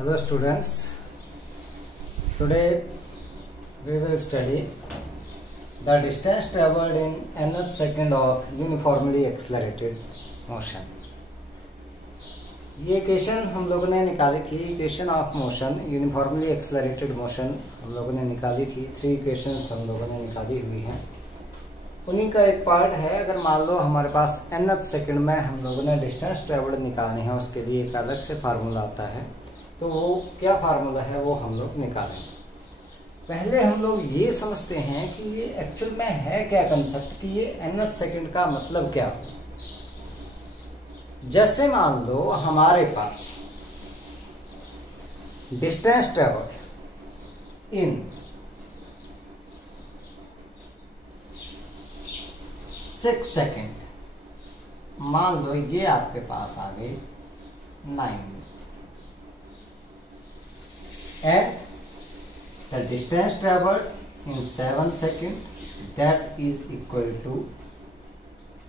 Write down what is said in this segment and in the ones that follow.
Hello students, today we will study the distance traveled in nth second of uniformly accelerated motion. ये equation हम लोगों ने निकाली थी, equation of motion uniformly accelerated motion हम लोगों ने निकाली थी। 3 इक्वेशंस हम लोगों ने निकाली हुई हैं, उन्हीं का एक पार्ट है। अगर मान लो हमारे पास nth सेकंड में हम लोगों ने डिस्टेंस ट्रेवल्ड निकालनी है, उसके लिए एक अलग से फार्मूला आता है, तो वो क्या फार्मूला है वो हम लोग निकालेंगे। पहले हम लोग ये समझते हैं कि ये एक्चुअल में है क्या कंसेप्ट, कि ये nth सेकंड का मतलब क्या हो। जैसे मान लो हमारे पास डिस्टेंस ट्रेवल्ड इन 6 सेकेंड, मान लो ये आपके पास आ गए 9 minute, and the distance traveled in 7 seconds that is equal to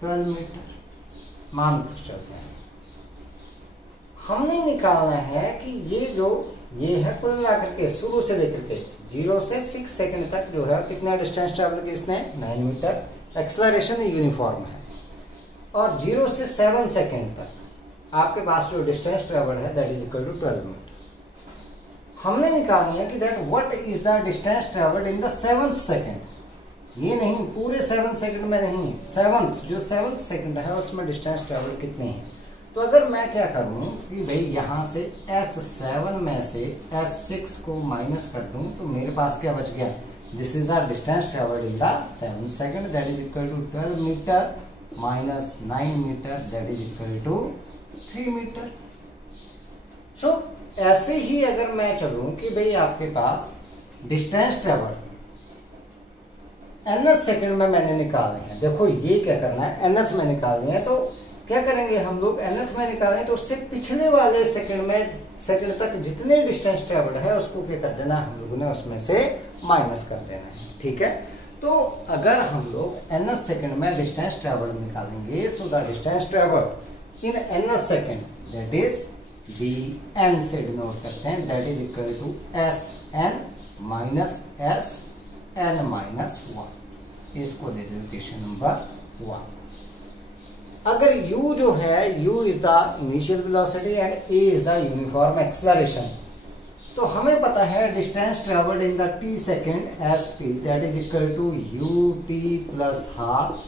12 metre. मान कर चलते हैं, हमने निकालना है कि ये है कुल मिलाकर के शुरू से लेकर के 0 से 6 सेकंड तक जो है कितना डिस्टेंस ट्रेवल किया इसने, 9 मीटर। एक्सेलरेशन यूनिफॉर्म है। और 0 से 7 सेकंड तक आपके पास जो डिस्टेंस ट्रेवल है that is equal to 12 metre. हमने निकालनी है कि that what is the distance travelled in the 7th second. ये नहीं पूरे 7 सेकंड में नहीं, 7th सेकंड है उसमें डिस्टेंस ट्रेवल कितने हैं। तो अगर मैं क्या करूं कि भाई यहां से S7 में से S6 को माइनस कर दूं तो मेरे पास क्या बच गया, this is the distance travelled in the 7th second that is equal to 12 metre minus 9 metre that is equal to 3 metre. So ऐसे ही अगर मैं चलूं कि भाई आपके पास डिस्टेंस ट्रेवल्ड nth सेकंड में मैंने निकालनी है, देखो ये क्या करना है, nth में निकालनी है, तो क्या करेंगे हम लोग, nth में निकालें तो उससे पिछले वाले सेकंड तक जितने डिस्टेंस ट्रेवल्ड है उसको क्या कर देना, हम लोगों ने उसमें से माइनस कर देना है। ठीक है, तो अगर हम लोग nth सेकंड में डिस्टेंस ट्रेवल्ड निकालेंगे, so the distance travelled in nth second that is dn से डिनोट करते हैं, that is equal to Sn minus Sn minus 1। इसको दे दो इक्वेशन नंबर 1। अगर u जो है, u is the initial velocity and a is the uniform acceleration, तो हमें पता है distance travelled in the t second st that is equal to ut plus half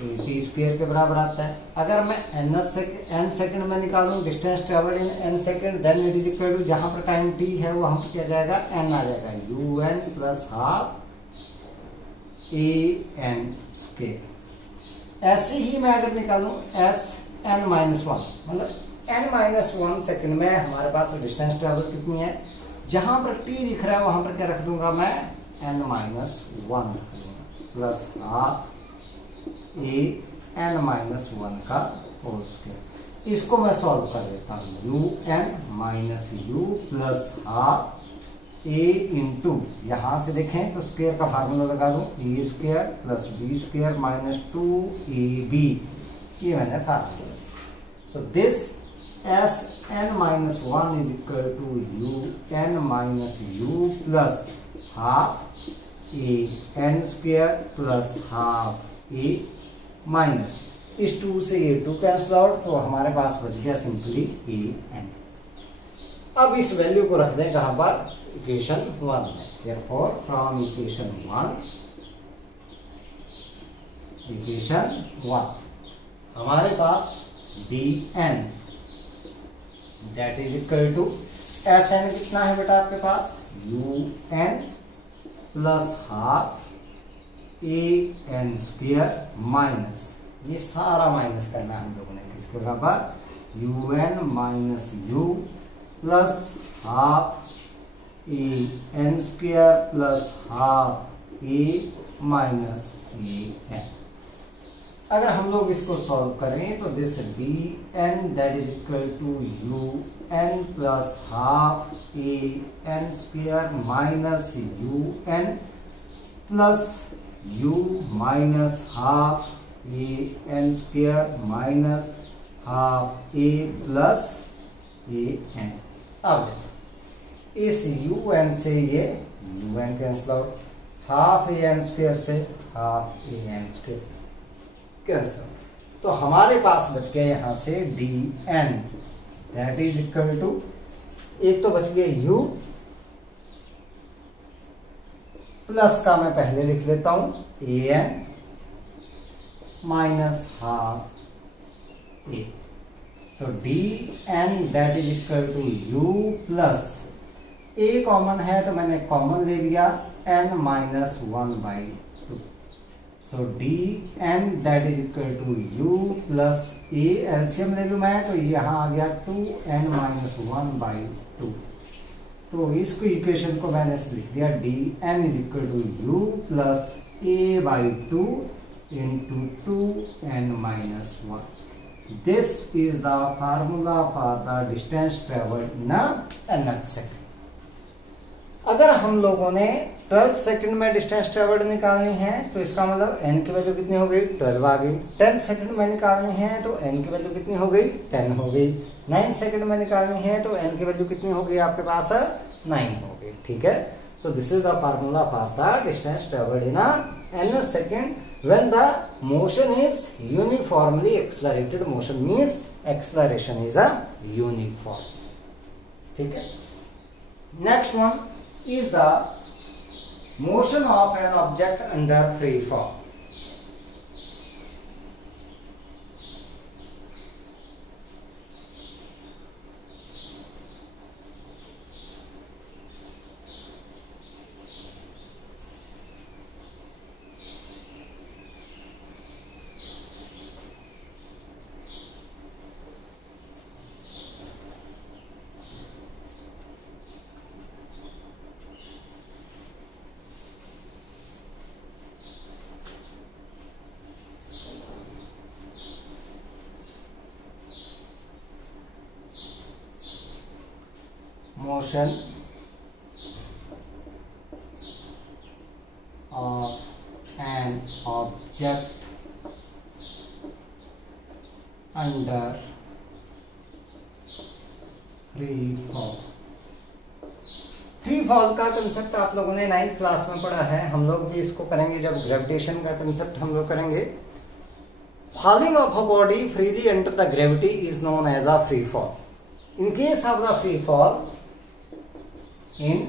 t square के बराबर आता है। अगर मैं n सेकंड में निकालूं distance travelled in n second then it is equal to, जहां पर टाइम t है वहां पर क्या जाएगा, n आ जाएगा, un plus half an square. ऐसे ही मैं अगर निकालूं Sn माइनस 1, मतलब n माइनस 1 सेकंड में हमारे पास डिस्टेंस ट्रेवल कितनी है, जहां पर t दिख रहा है वहां पर क्या रख दूंगा मैं, n minus 1 plus half an minus 1 का होल स्क्वायर। इसको मैं सॉल्व कर देता हूँ, un minus u plus half a into, यहां से देखें तो स्क्वायर का फार्मूला लगा दूं, a square plus b square minus 2ab, ये मैंने formula. So this Sn minus 1 is equal to un minus u plus half an square plus half a minus, इस 2 से ये 2 कैंसल आउट, तो हमारे पास बच गया सिंपली an। अब इस वैल्यू को रख दें कहां पर, इक्वेशन 1 में। देयरफॉर फ्रॉम इक्वेशन 1 हमारे पास dn that is equal to Sn कितना है बेटा आपके पास, un plus half an square minus, ये सारा माइनस करना है हम लोगों ने, किसके बराबर, un minus u plus half an square plus half a minus an। अगर हम लोग इसको सॉल्व करें तो this dn that is equal to un plus half an square minus un plus u minus half an square minus half a plus an। अब देखो इस u n से ये u n cancel out, half a n square से half a n square cancel out, तो हमारे पास बच गया यहां से d n that is equal to, एक तो बच गया यू प्लस का मैं पहले लिख लेता हूं a n minus half a, so d n that is equal to u plus a common है तो मैंने कॉमन ले लिया n minus 1/2, so d n that is equal to u plus a, LCM ले लूं मैं तो यहां आ गया 2n माइनस 1/2, तो इसको इक्वेशन को मैंने लिख दिया d n is equal to u plus a/2 into 2n minus 1. This is the formula for the distance traveled in a nth second. अगर हम लोगों ने 12 सेकंड में डिस्टेंस ट्रेवल्ड निकालनी है तो इसका मतलब n की वैल्यू कितनी हो गई 12 आ गई, 10 सेकंड में निकालनी है तो n की वैल्यू कितनी हो गई 10 हो गई, 9 सेकंड में निकालनी है तो n की वैल्यू कितनी हो गई आपके पास 9 हो गई, ठीक है। सो this is the formula for the distance travelled in n second when the motion is uniformly accelerated. Motion means acceleration is a uniform, ठीक है। Next one is the motion of an object under free fall. Motion of an object under free fall. Free fall का concept आप लोगों ने 9th class में पढ़ा है, हम लोग भी इसको करेंगे जब ग्रेविटेशन का कंसेप्ट हम लोग करेंगे। Falling of a body freely under the gravity is known as a free fall. In case of the free fall, in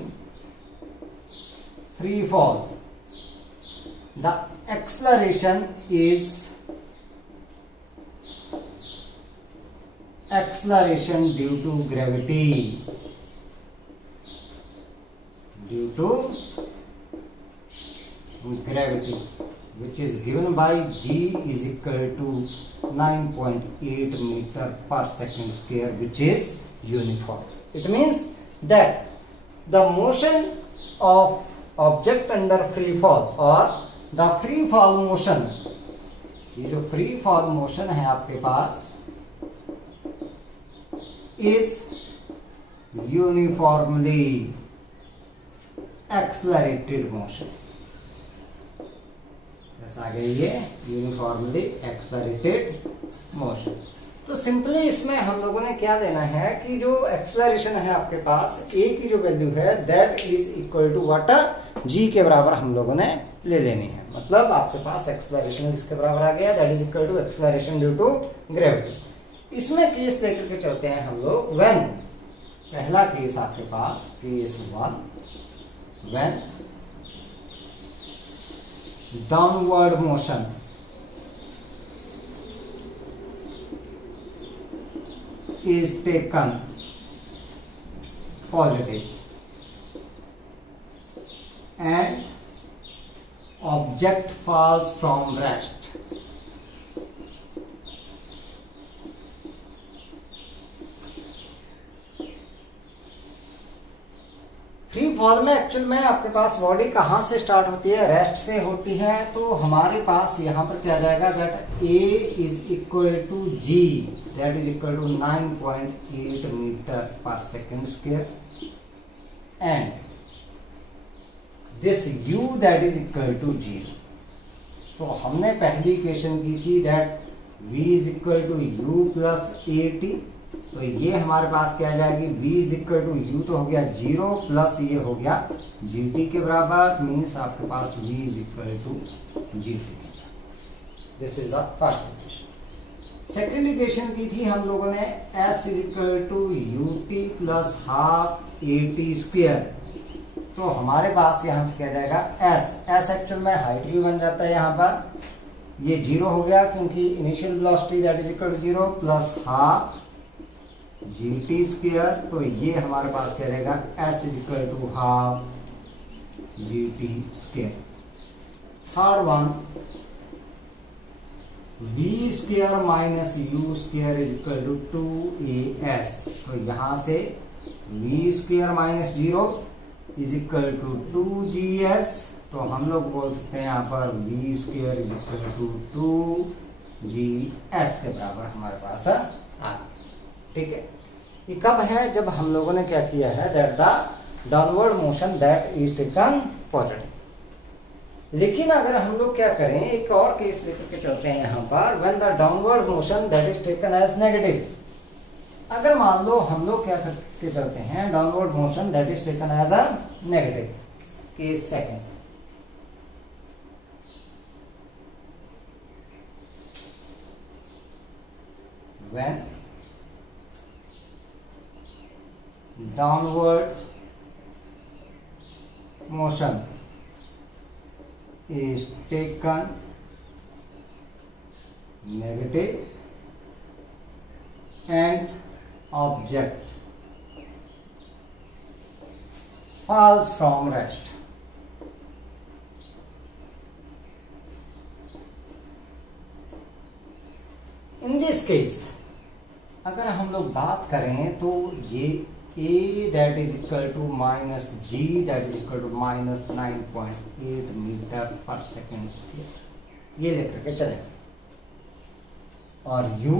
free fall the acceleration is acceleration due to gravity, due to gravity which is given by g is equal to 9.8 meter per second square, which is uniform. It means that the motion of object under free fall or the free fall motion, ये जो free fall motion है आपके पास is uniformly accelerated motion. ऐसा आ गया ये uniformly accelerated motion। तो simply इसमें हम लोगों ने क्या लेना है कि जो एक्सेलरेशन है आपके पास a की जो वैल्यू है that is equal to what g के बराबर हम लोगों ने ले लेनी है। मतलब आपके पास एक्सेलरेशन किसके बराबर आ गया that is equal to acceleration due to gravity. इसमें केस लेकर के चलते हैं हम लोग व्हेन, पहला केस आपके पास case 1 when downward motion is taken positive and object falls from rest. Free fall में एक्चुअल में आपके पास बॉडी कहां से स्टार्ट होती है, रेस्ट से होती है। तो हमारे पास यहां पर क्या जाएगा that a is equal to g that is equal to 9.8 metre per second square and this u that is equal to 0। So हमने पहली इक्वेशन की थी that v is equal to u plus at तो ये हमारे पास क्या आ जाएगी, v is equal to u तो हो गया 0 प्लस ये हो गया gt के बराबर, मीन्स आपके पास v is equal to gt। This is the first equation. Second equation की थी हम लोगों ने s is equal to ut plus half at square. तो हमारे पास यहां से क्या जाएगा s एक्चुअल में हाइट भी बन जाता है, यहाँ पर ये 0 हो गया क्योंकि initial velocity that is equal to 0 plus half gt square. तो ये हमारे पास क्या रहेगा s is equal to half gt square. Third one v square minus u square is equal to 2as। तो यहां से v square minus 0 is equal to 2gs। तो हम लोग बोल सकते हैं यहाँ पर v square is equal to 2gs के बराबर हमारे पास आ। ठीक है, ये कब है, जब हम लोगों ने क्या किया है, that the downward motion that is taken positive. लेकिन अगर हम लोग क्या करें, एक और केस लेकर के चलते हैं यहाँ पर, when the downward motion that is taken as negative. अगर मान लो हम लोग क्या करके चलते हैं, downward motion that is taken as a negative. Case second, when downward motion is taken negative and object falls from rest। in this case अगर हम लोग बात करें तो ये a that is equal to minus g that is equal to minus 9.8 metre per second square ये लेकर के चले, और u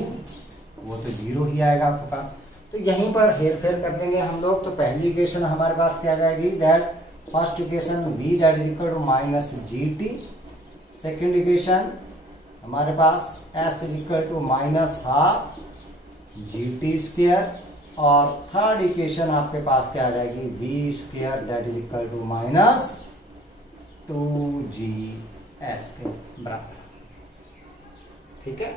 वो तो 0 ही आएगा आपके पास। तो यहीं पर हेर फेर कर देंगे हम लोग। तो पहली इक्वेशन हमारे पास क्या आ जाएगी, that first equation v that is equal to minus gt। Second equation हमारे पास s is equal to minus half gt square. और थर्ड इक्वेशन आपके पास क्या आ जाएगी, v square that is equal to minus 2gs के बराबर। ठीक है,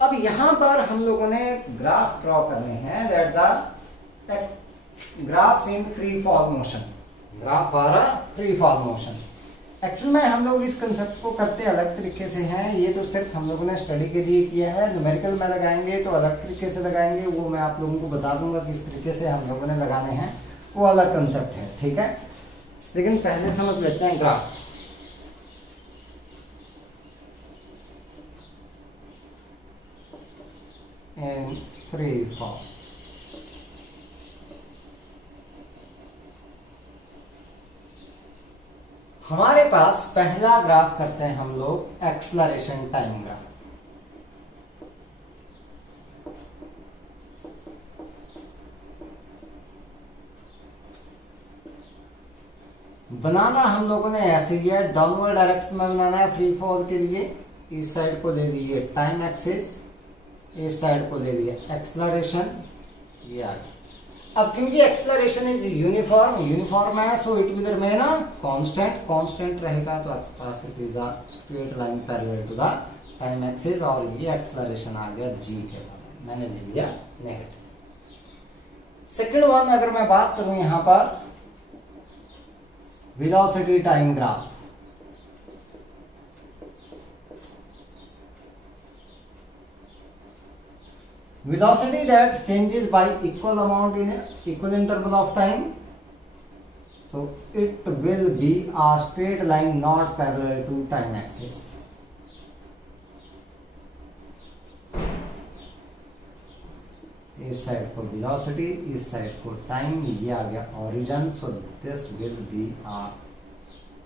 अब यहां पर हम लोगों ने ग्राफ ड्रॉ करने हैं, that the graphs in free fall motion, graph for free fall motion. Actual में हम लोग इस कंसेप्ट को करते अलग तरीके से हैं, ये तो सिर्फ हम लोगों ने स्टडी के लिए किया है। न्यूमेरिकल में लगाएंगे तो अलग तरीके से लगाएंगे, वो मैं आप लोगों को बता दूंगा किस तरीके से हम लोगों ने लगाने हैं, वो अलग कंसेप्ट है। ठीक है, लेकिन पहले समझ लेते हैं ग्राफ। इन फ्री फॉल हमारे पास पहला ग्राफ करते हैं हम लोग एक्सलरेशन टाइम ग्राफ। बनाना हम लोगों ने ऐसे किया, डाउनवर्ड डायरेक्शन में बनाना है फ्री फॉल के लिए। इस साइड को ले लीजिए टाइम एक्सिस, इस साइड को ले लिए एक्सलरेशन, ये आ गया। अब क्योंकि एक्सलरेशन इज यूनिफॉर्म है, so it will remain constant रहेगा। तो आपके पास it is a straight line parallel to the time axis, और ये एक्सलरेशन आ गया g के बाद, मैंने ले लिया नेगेटिव। सेकेंड वन अगर मैं बात करूं यहां पर velocity time graph, velocity that changes by equal amount in equal interval of time, so it will be a straight line not parallel to time axis। इस साइड को velocity, इस side को टाइम, ये आ गया origin, so this will be a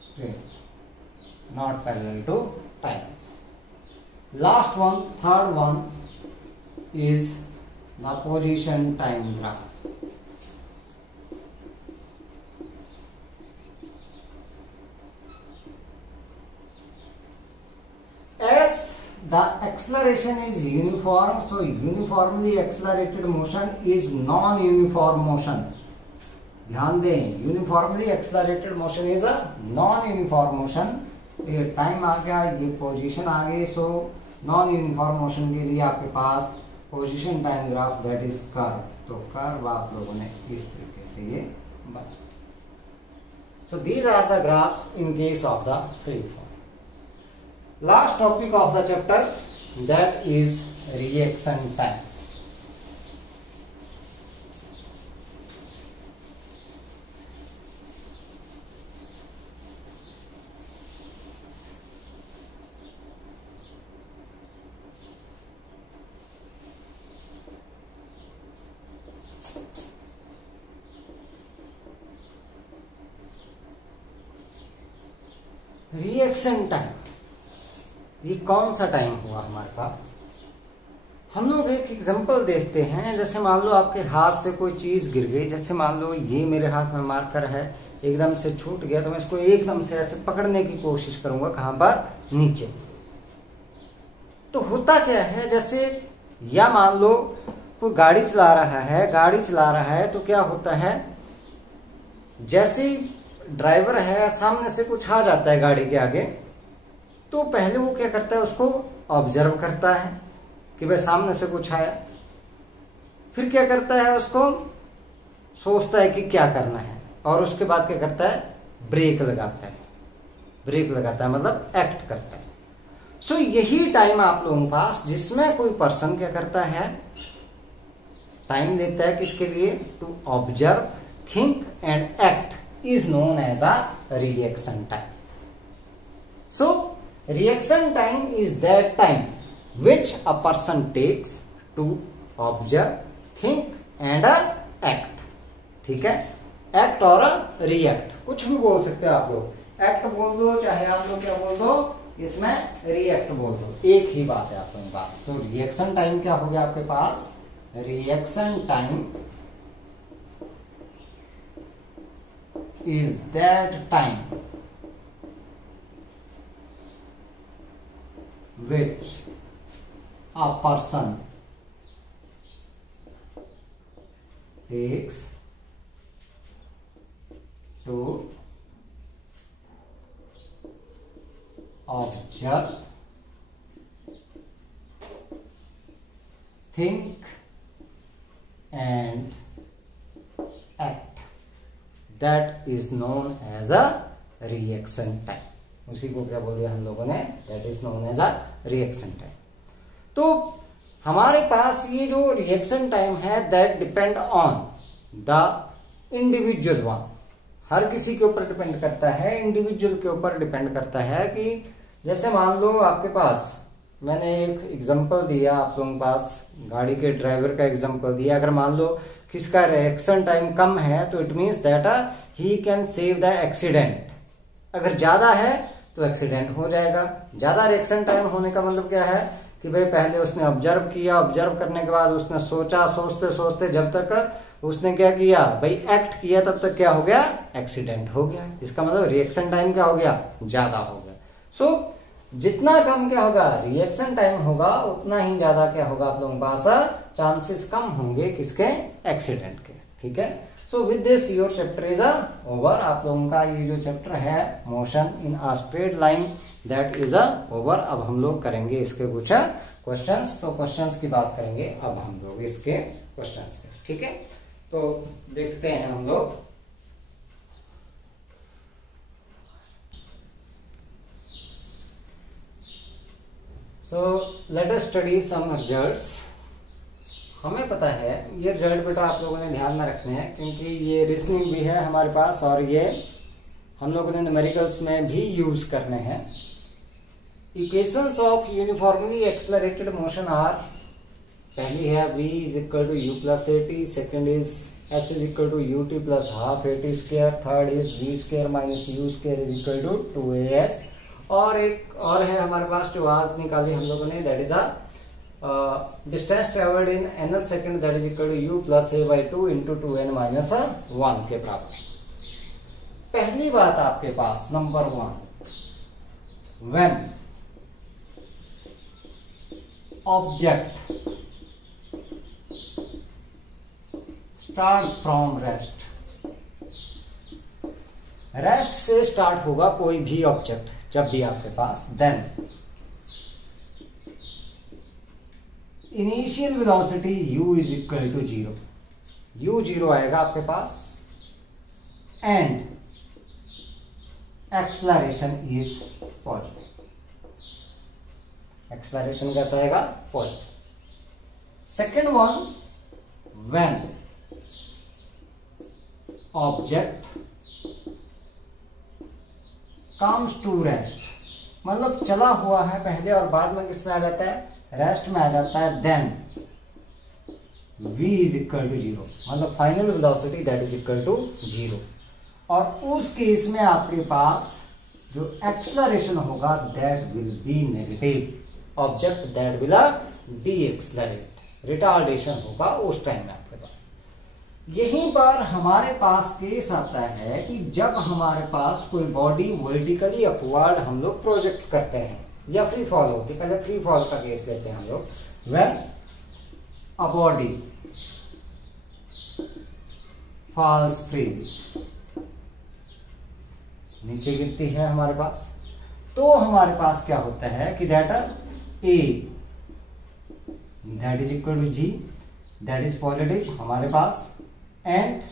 straight not parallel to time। Last one, third one is the position time graph। As the acceleration is uniform, so uniformly accelerated motion is non-uniform motion. ध्यान दें, uniformly accelerated motion is a non uniform motion. ये time आ गया, ये position आ गई, so non uniform motion के लिए आपके पास position time graph that is curve. तो कर्व आप लोगों ने इस तरीके से ये बना। So these are the graphs in case of the free fall. Last topic of the chapter that is reaction time. Reaction time, ये कौन सा टाइम हुआ हमारे पास? हम लोग एक एग्जांपल देखते हैं। जैसे मान लो आपके हाथ से कोई चीज गिर गई, जैसे मान लो ये मेरे हाथ में मार्कर है, एकदम से छूट गया, तो मैं इसको एकदम से ऐसे पकड़ने की कोशिश करूंगा, कहां पर? नीचे। तो होता क्या है, जैसे या मान लो कोई गाड़ी चला रहा है, तो क्या होता है, जैसे ड्राइवर है सामने से कुछ आ जाता है गाड़ी के आगे, तो पहले वो क्या करता है, उसको ऑब्जर्व करता है कि भाई सामने से कुछ आया। फिर क्या करता है, उसको सोचता है कि क्या करना है, और उसके बाद क्या करता है, ब्रेक लगाता है, मतलब एक्ट करता है। सो यही टाइम आप लोगों के पास, जिसमें कोई पर्सन क्या करता है, टाइम लेता है किसके लिए? To observe, think and act is known as a reaction time. So reaction time is that time which a person takes to observe, think and act. ठीक है, act और react, कुछ भी बोल सकते हैं आप लोग, act बोल दो चाहे आप लोग क्या बोल दो, इसमें react बोल दो, एक ही बात है आप लोगों के पास। तो reaction time क्या हो गया आपके पास? reaction time is that time which a person takes to observe, think and act. That is known as a reaction time. उसी को क्या बोल दिया हम लोगों ने? That is known as a reaction time. तो हमारे पास ये जो रिएक्शन टाइम है, that depend on the individual one. हर किसी के ऊपर डिपेंड करता है, इंडिविजुअल के ऊपर डिपेंड करता है। कि जैसे मान लो आपके पास, मैंने एक एग्जांपल दिया आप लोगों के पास, गाड़ी के ड्राइवर का एग्जांपल दिया। अगर मान लो किसका रिएक्शन टाइम कम है, तो it means that he can save the accident. अगर ज्यादा है तो एक्सीडेंट हो जाएगा। ज्यादा रिएक्शन टाइम होने का मतलब क्या है कि भाई पहले उसने ऑब्जर्व किया, ऑब्जर्व करने के बाद उसने सोचा, सोचते सोचते जब तक उसने क्या किया भाई, एक्ट किया, तब तक क्या हो गया? एक्सीडेंट हो गया। इसका मतलब रिएक्शन टाइम क्या हो गया? ज्यादा हो गया। सो जितना कम क्या होगा रिएक्शन टाइम होगा, उतना ही ज्यादा क्या होगा आप लोगों के पास चांसेस कम होंगे किसके? एक्सीडेंट के। ठीक है, so with this your chapter is over. आप लोगों का ये जो चैप्टर है motion in a straight line, that is over. अब हम लोग करेंगे इसके कुछ क्वेश्चंस। तो क्वेश्चंस की बात करेंगे अब हम लोग इसके क्वेश्चंस के। ठीक है, तो देखते हैं हम लोग। So let us study some results. हमें पता है ये रिजल्ट बेटा आप लोगों ने ध्यान में रखने हैं, क्योंकि ये रीजनिंग भी है हमारे पास और ये हम लोगों ने न्यूमेरिकल्स में भी यूज करने हैं। Equations of uniformly accelerated motion are, पहली है v is equal to u plus at, second is s is equal to ut plus half at square, third is v square minus u square is equal to 2as, और एक और है हमारे पास जो आज निकाली हम लोगों ने, that is distance travelled in nth second, that is equal to u plus a by 2 into 2n minus 1 के बराबर। पहली बात आपके पास number 1, when object starts from rest, rest से स्टार्ट होगा कोई भी ऑब्जेक्ट जब भी आपके पास, then initial velocity u is equal to 0, u 0 आएगा आपके पास, and acceleration is positive, acceleration कैसा आएगा? Positive. Second one, when object comes to rest, मतलब चला हुआ है पहले और बाद में किस में आ जाता है? रेस्ट में आ जाता है, then v is equal to 0, मतलब final velocity that is equal to 0. और उस केस में आपके पास जो एक्सेलरेशन होगा that will be negative, object that will D accelerate, retardation होगा उस टाइम में आपके पास. यहीं पर हमारे पास केस आता है कि जब हमारे पास कोई बॉडी वर्टिकली अपवर्ड हम लोग प्रोजेक्ट करते हैं या फ्री फॉल होती, पहले फ्री फॉल का केस लेते हैं हम लोग. When a body false free, नीचे गिरती है हमारे पास, तो हमारे पास क्या होता है कि that a that is equal to g, that is positive हमारे पास, and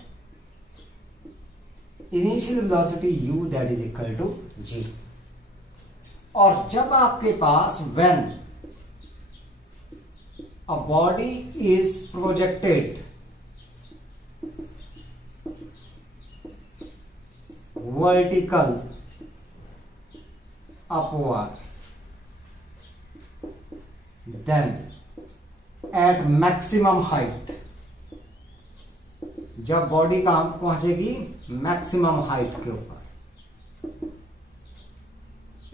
initial velocity u that is equal to 0. और जब आपके पास when a body is projected vertical upward, then at maximum height, जब बॉडी कहां पहुंचेगी? मैक्सिमम हाइट के ऊपर,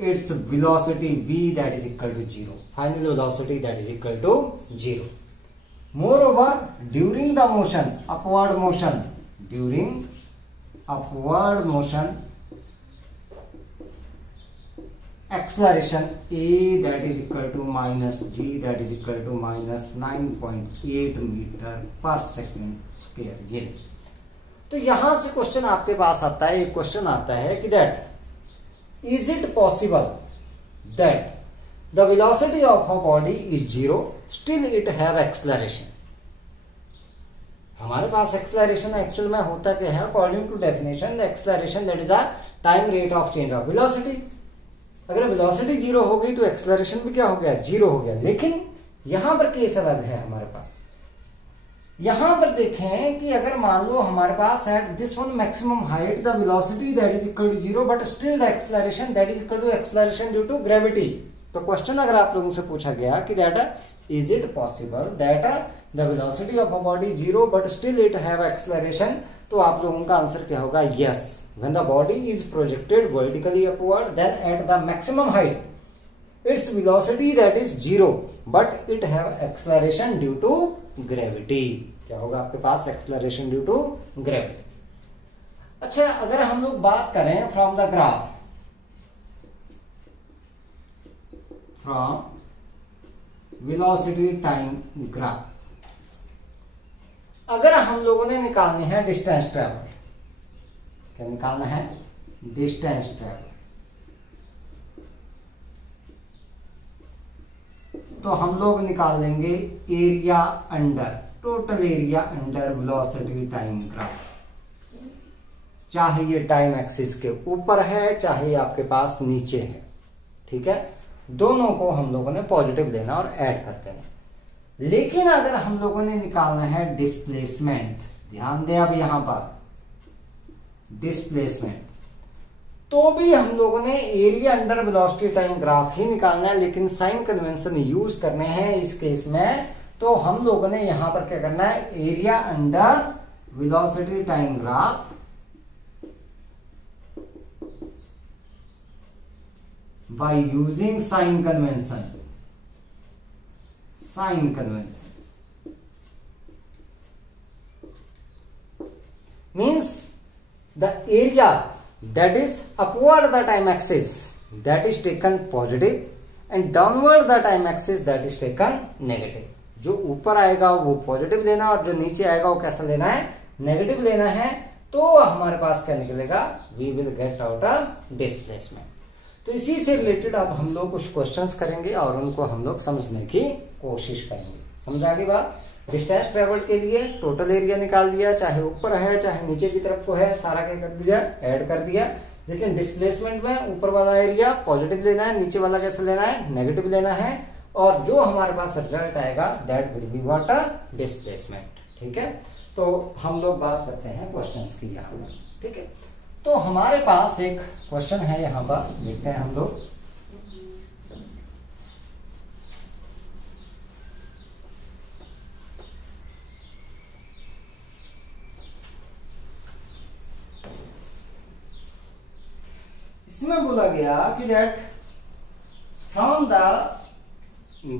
its velocity v that is equal to 0, final velocity that is equal to 0. Moreover during the motion, upward motion, during upward motion, acceleration a that is equal to minus g that is equal to minus 9.8 metre per second square. ये तो यहां से question आपके पास आता है, एक question आता है कि that is it possible that the velocity of a body is 0 still it have acceleration. हमारे पास एक्सेलरेशन एक्चुअल में होता क्या है? According to definition the acceleration that is a time rate of change of velocity. अगर velocity 0 हो गई तो एक्सेलरेशन भी क्या हो गया? 0 हो गया. लेकिन यहां पर केस अलग है हमारे पास. यहां पर देखें कि अगर मान लो हमारे पास at this one maximum height the velocity that is equal to 0 but still the acceleration that is equal to acceleration due to gravity. तो क्वेश्चन अगर आप लोगों से पूछा गया कि that is it possible that the velocity of a body 0 but still it have acceleration, तो आप लोगों का आंसर क्या होगा? Yes. When the body is projected vertically upward, then at the maximum height, its velocity that is 0, but it have acceleration due to gravity. क्या होगा आपके पास? acceleration due to gravity. अच्छा, अगर हम लोग बात करें from the graph, from velocity time graph, अगर हम लोगों ने निकालनी है डिस्टेंस ट्रेवल, क्या निकालना है? Distance travel. तो हम लोग निकाल लेंगे area under, total area under velocity time graph. चाहे ये टाइम एक्सिस के ऊपर है चाहे आपके पास नीचे है, ठीक है, दोनों को हम लोगों ने पॉजिटिव लेना और ऐड कर देना. लेकिन अगर हम लोगों ने निकालना है डिस्प्लेसमेंट, ध्यान दें अब यहां पर डिस्प्लेसमेंट, तो भी हम लोगों ने area under velocity time graph ही निकालना है, लेकिन साइन कन्वेंशन यूज करने हैं इस केस में. तो हम लोगों ने यहां पर क्या करना है? Area under velocity time graph by using sign convention. Sign convention means the area that is upward the time axis that is taken positive and downward the time axis that is taken negative. जो ऊपर आएगा वो positive लेना और जो नीचे आएगा वो कैसा लेना है, नेगेटिव लेना है। तो हमारे पास क्या निकलेगा, we will get out a displacement. तो इसी से रिलेटेड अब हम लोग कुछ क्वेश्चंस करेंगे और उनको हम लोग समझने की कोशिश करेंगे। समझ आ गई बात। डिस्टेंस ट्रेवल के लिए टोटल एरिया निकाल दिया, चाहे ऊपर है चाहे नीचे की तरफ को है, सारा क्या कर दिया, ऐड कर दिया। लेकिन डिस्प्लेसमेंट में ऊपर वाला एरिया पॉजिटिव लेना है, नीचे वाला कैसे लेना है, नेगेटिव लेना है। और जो हमारे पास रिजल्ट आएगा that will be what a displacement. ठीक है, तो हम लोग बात करते हैं क्वेश्चंस की यहाँ पर। ठीक है, तो हमारे पास एक क्वेश्चन है यहाँ पर, देखते हैं हम लोग। इसमें बोला गया कि that from the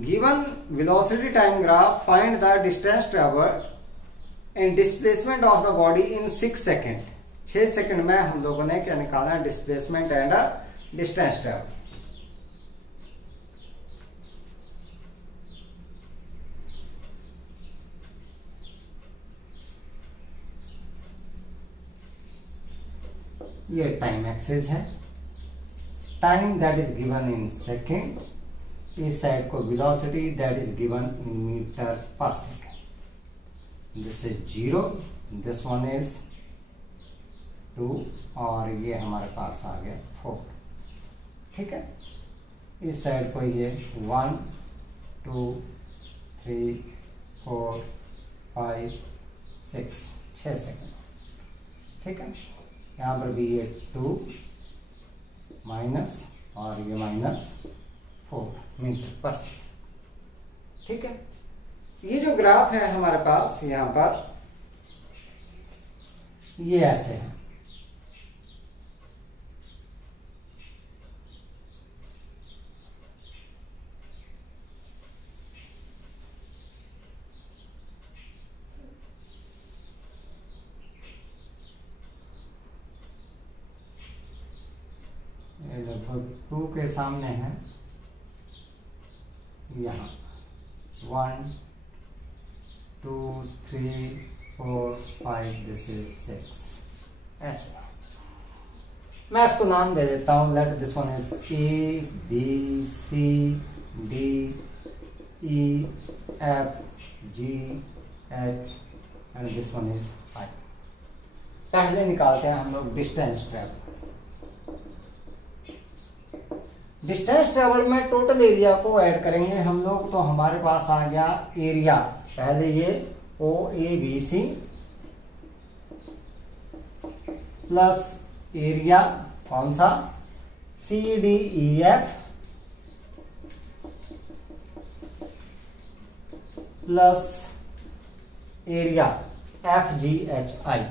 given velocity time graph find the distance travelled and displacement of the body in 6 second. 6 second में हम लोगों ने क्या निकाला है, डिस्प्लेसमेंट एंड डिस्टेंस ट्रेवल। ये टाइम एक्सिस है, time that is given in second, इस साइड को velocity that is given in metre per second. This is 0, this one is 2 और ये हमारे पास आ गया 4। ठीक है, इस साइड को ये 1 2 3 4 5 6 6 सेकेंड। ठीक है, यहाँ पर भी ये 2 माइनस और ये -4 मीटर पर सेकेंड। ठीक है, ये जो ग्राफ है हमारे पास यहाँ पर, ये ऐसे है। लगभग 2 के सामने है, यहाँ 1 2 3 4 5 दिस इज 6 ऐसे। मैं इसको नाम दे देता हूँ, let this one is A B C D E F G H and this one is I। पहले निकालते हैं हम लोग डिस्टेंस ट्रेवल। डिस्टेंस ट्रेवल में टोटल एरिया को ऐड करेंगे हम लोग, तो हमारे पास आ गया एरिया। पहले ये OABC प्लस एरिया कौन सा, CDEF प्लस एरिया FGHI।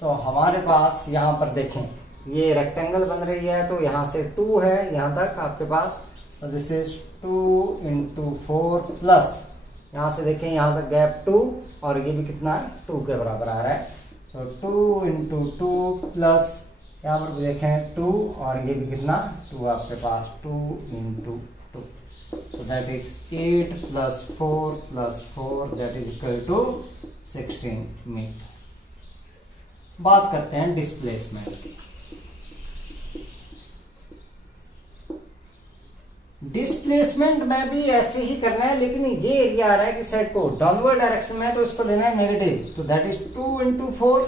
तो हमारे पास यहाँ पर देखें, ये रेक्टेंगल बन रही है, तो यहाँ से 2 है यहाँ तक आपके पास, तो दिस इज 2 × 4 प्लस यहाँ से देखें यहाँ तक गैप 2 और ये भी कितना है, 2 के बराबर आ रहा है। सो 2 × 2 प्लस यहाँ पर भी देखें 2 और ये भी कितना, 2 आपके पास, 2 × 2, so that is 8 + 4 + 4 that is equal to 16 metre. बात करते हैं डिस्प्लेसमेंट की। डिस्प्लेसमेंट में भी ऐसे ही करना है, लेकिन ये एरिया आ रहा है कि साइड को डाउनवर्ड डायरेक्शन में है, तो इसको लेना है नेगेटिव, तो दैट इज 2 × 4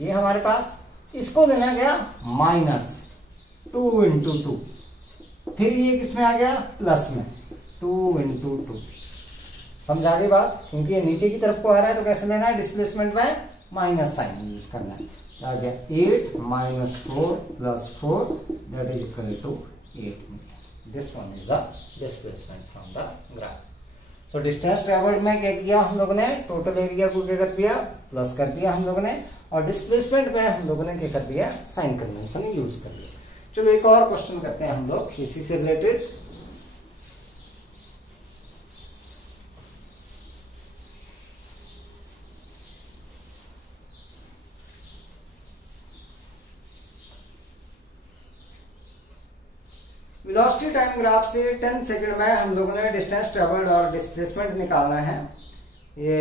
ये हमारे पास, इसको लेना गया -2 × 2, फिर ये किसमें आ गया, प्लस में 2 × 2। समझ आ गई बात, क्योंकि ये नीचे की तरफ को आ रहा है, तो कैसे लेना है, डिस्प्लेसमेंट में माइनस साइन यूज करना है। आ गया 8 - 4 + 4 that is equal to 8 metre. This one is the displacement from the graph. So distance travelled में क्या किया हम लोगों ने, टोटल एरिया को क्या कर दिया, प्लस कर दिया हम लोगों ने, और डिस्प्लेसमेंट में हम लोगों ने क्या कर दिया, साइन कन्वेंशन यूज कर दिया। चलो एक और क्वेश्चन करते हैं हम लोग इसी से रिलेटेड। वेलोसिटी टाइम ग्राफ से 10 सेकंड में हम लोगों ने डिस्टेंस ट्रेवल्ड और डिस्प्लेसमेंट निकालना है। ये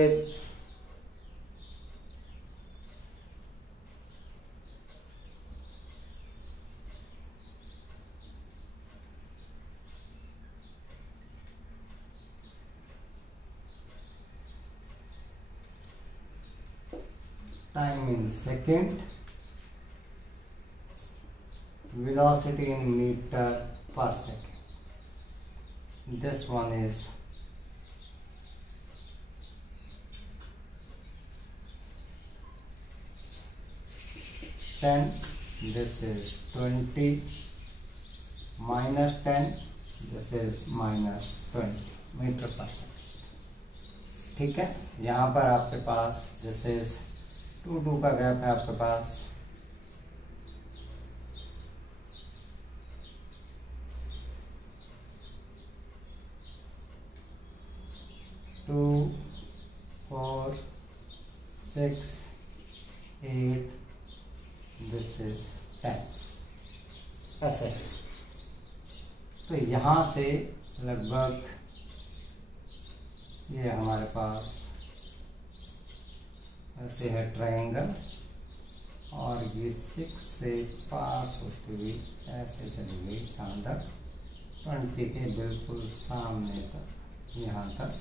time in second, velocity in meter per second. This one is 10, this is 20, minus 10, this is minus 20 metre per second. ठीक है, यहाँ पर आपके पास दिस इज 2 का गैप है आपके पास। टू 4 6 8 दिस इज 10 ऐसे। तो यहाँ से लगभग ये हमारे पास ऐसे है ट्रायंगल, और ये 6 से पास होते हुए ऐसे चली गई यहाँ तक 20 के बिल्कुल सामने तक यहाँ तक,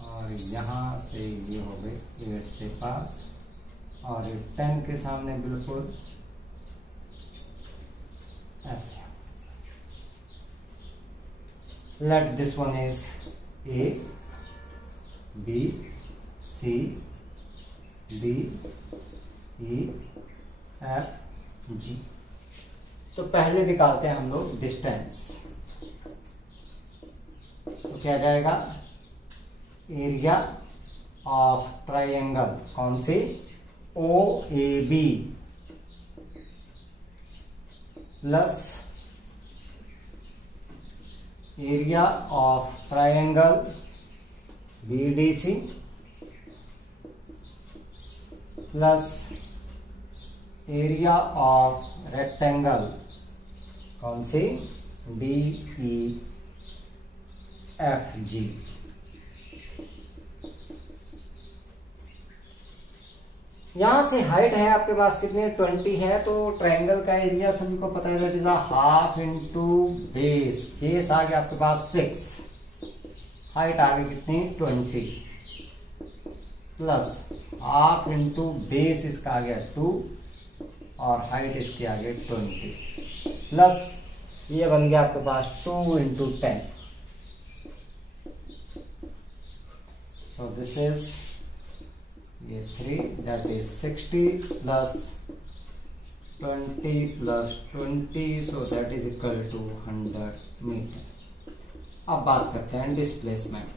और यहाँ से ये हो गए 8 से पास, और ये 10 के सामने बिल्कुल ऐसे। Let this one is A, B, C, D, E, F, G। तो पहले निकालते हैं हम लोग डिस्टेंस। तो क्या जाएगा, एरिया ऑफ ट्रायंगल कौन सी, OAB plus area of triangle BDC plus area of rectangle कौन सी, DEFG। यहां से हाइट है आपके पास कितनी, 20 है, तो ट्रायंगल का एरिया सभी को पता है, that is half into base. Base आ गया आपके पास 6, हाइट आ गई कितनी 20, प्लस हाफ इंटू बेस इसका आ गया 2, और हाइट इसकी आ गई 20, प्लस ये बन गया आपके पास 2 इंटू 10। सो दिस इज ये 3, that is 60 plus 20 plus 20, so that is equal to 100 metre. अब बात करते हैं डिस्प्लेसमेंट।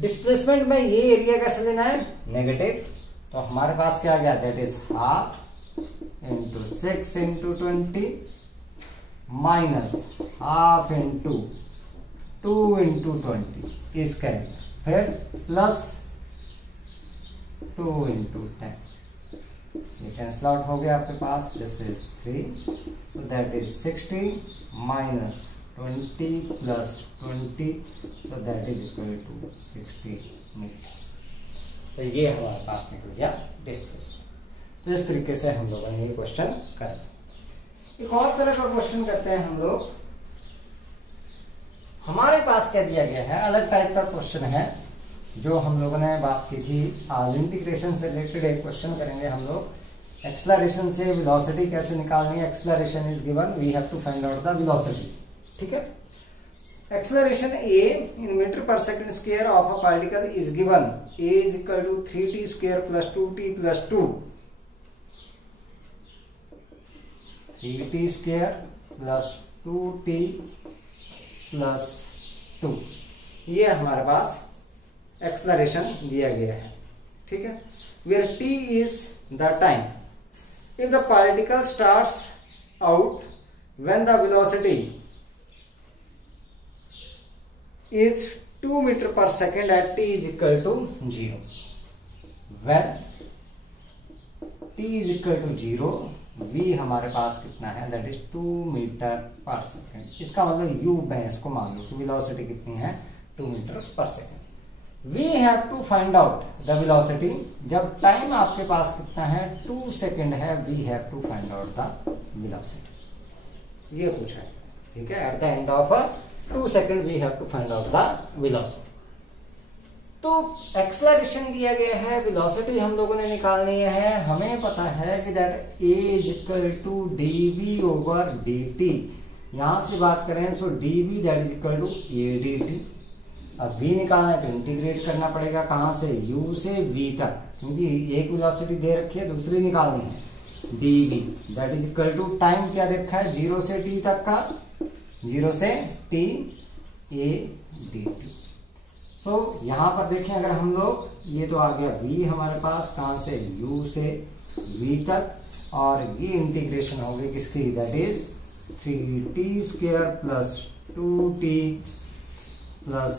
डिस्प्लेसमेंट में ये एरिया कैसे लेना है, नेगेटिव। तो हमारे पास क्या आ गया, that is half into 6 into 20 minus half into 2 into 20 इसका, फिर प्लस 2 इंटू 10। ये कैंसल आउट हो गया आपके पास, this is 3, so that is 60 minus 20 plus 20, so that is equal to 60 metre. तो ये हमारे पास निकल गया डिस्प्लेसमेंट। तो इस तरीके से हम लोगों ने ये क्वेश्चन करें। एक और तरह का क्वेश्चन करते हैं हम लोग। हमारे पास क्या दिया गया है, अलग टाइप का क्वेश्चन है जो हम लोगों ने बात की थी। आज इंटीग्रेशन से रिलेटेड एक क्वेश्चन करेंगे हम लोग। एक्सेलरेशन से वेलोसिटी कैसे निकालनी है, acceleration is given, we have to find out the velocity. ठीक है, acceleration a in meter per second square of a particle is given, a is equal to 3t square plus 2t plus 2, 3t square plus 2t plus 2, ये हमारे पास acceleration दिया गया है। ठीक है, where t is the time, if the particle starts out when the velocity is 2 meter per second at t is equal to 0. When t is equal to 0, v हमारे पास कितना है, that is 2 metre per second. इसका मतलब u मैं इसको मान लूँ कि वेलोसिटी कितनी है, 2 metre per second. We have to find out the velocity, जब टाइम आपके पास कितना है 2 सेकेंड है, we have to find out the velocity, ये पूछा है, ठीक है। At the end of 2 second we have to find out the velocity. तो एक्सेलरेशन दिया गया है, वेलोसिटी हम लोगों ने निकालनी है। हमें पता है कि that a is equal to dv over dt। यहां से बात करें so dv that is equal to a dt। अब v निकालना है तो इंटीग्रेट करना पड़ेगा, कहां से, u से v तक, क्योंकि एक वेलोसिटी दे रखी है, दूसरी निकालनी है, dv that is equal to time क्या देखा है 0 से t तक का, 0 से t a dt। तो यहां पर देखें अगर हम लोग, ये तो आ गया v हमारे पास, कहां से, u से v तक, और ये इंटीग्रेशन होगी किसकी, that is 3t square plus 2t plus